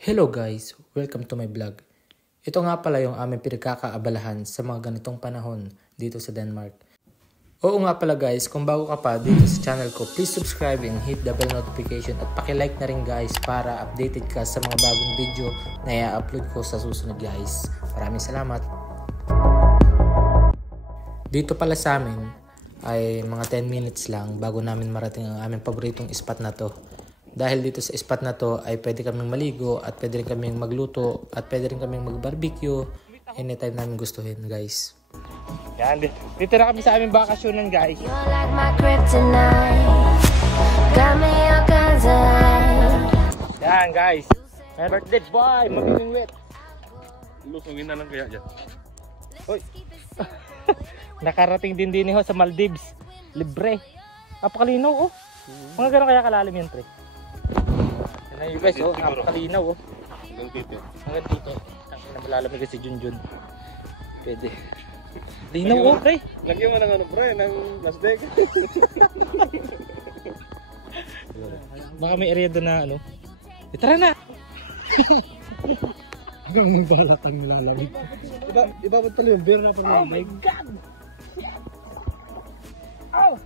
Hello guys! Welcome to my vlog. Ito nga pala yung aming pinagkakaabalahan sa mga ganitong panahon dito sa Denmark. Oo nga pala guys, kung bago ka pa dito sa channel ko, please subscribe and hit the bell notification at paki-like na rin guys para updated ka sa mga bagong video na i-upload ko sa susunod guys. Maraming salamat! Dito pala sa amin ay mga 10 minutes lang bago namin marating ang aming paboritong spot na to. Dahil dito sa spot na to ay pwede kaming maligo at pwede rin kaming magluto at pwede rin kaming mag-barbecue anytime namin gustuhin guys. Yan, dito na kami sa aming bakasyonan guys. Yan guys, my birthday boy, magiging wet. Lusungin na lang kaya dyan. Hoy. Nakarating din ho sa Maldives. Libre. Napakalinaw oh. Mga gano'n kaya kalalim yan pre. Yan yung guys oh, napakalinaw oh. Hanggang dito. Hanggang dito. Ang malalamig si Junjun. Pwede. Linaw oh pre. Lagyan mo ng ano pre, ng plastic. Baka may area doon na ano. Tara na! Ang balatang nilalamig. Iba ba talo yung beer na Oh my god! Ow!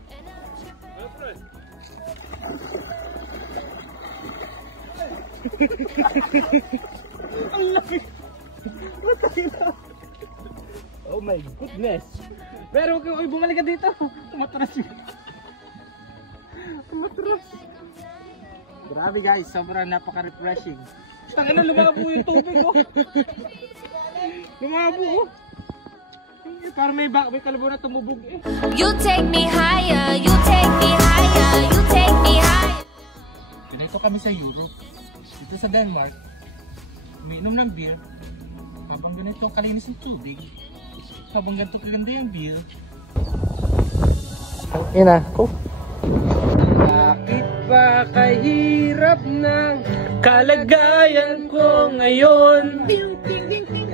Ang laki! Oh my goodness! Pero huwag bumalik ka dito! Tumatras yun! Tumatras! Grabe guys, sobrang napaka-refreshing. Tangin na, lumabo yung tubig oh! Lumabo oh! Para may kalabo na tumubog eh. You take me higher, you take me higher, you take me higher. Pinay ko kami sa Europe. Dito sa Denmark. Umiinom ng beer. Habang ganito kalinis ng tubig. Habang ganito kaganda yung beer. Yan na. Oh. Bakit ba kahirap ng kalagayan ko ngayon?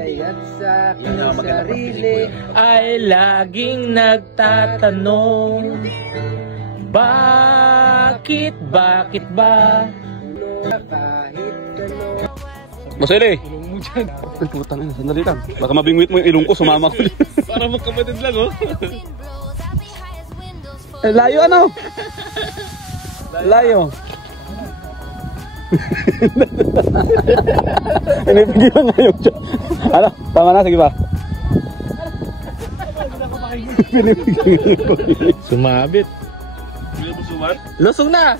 Kaya't sa aking sarili ay laging nagtatanong, bakit ba? Kahit ano. Masili! Ay putang ina, sandali lang. Baka mabingwit mo yung ilong ko, sumama ko. Para magkapatid lang oh. Layo ano? Layo. Pinipigilan nga yung dyan. Ano? Tama na, sige ba? Pinipigilan ko. Sumabit. Lusong na!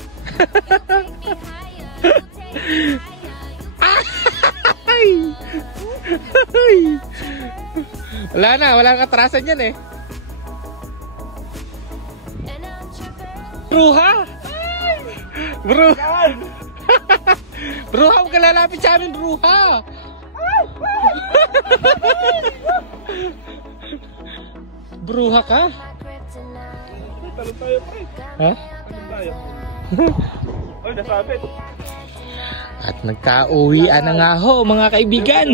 Wala kang atrasan yan eh. Bruha! Bruha! Bruha, huwag ka lalapit sa amin, Bruha! Bruha ka? Talon tayo pre. Ha? Talon tayo. Oy, nasabit. At nagka-uwian na nga ho, mga kaibigan.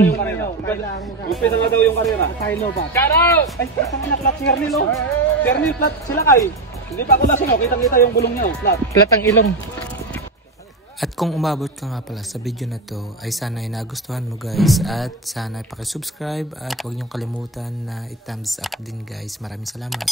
Umpisa nga daw yung karera. Kylo ba? Shoutout! Ay, kasama na flat si Hernil oh. Si Hernil flat sila kay. Hindi pa ako lasing oh, kitang-kita yung bulong niya oh, flat. Flat ang ilong. At kung umabot ka nga pala sa video na to ay sana ay nagustuhan mo guys at sana ay pakisubscribe at huwag niyong kalimutan na i-thumbs up din guys. Maraming salamat.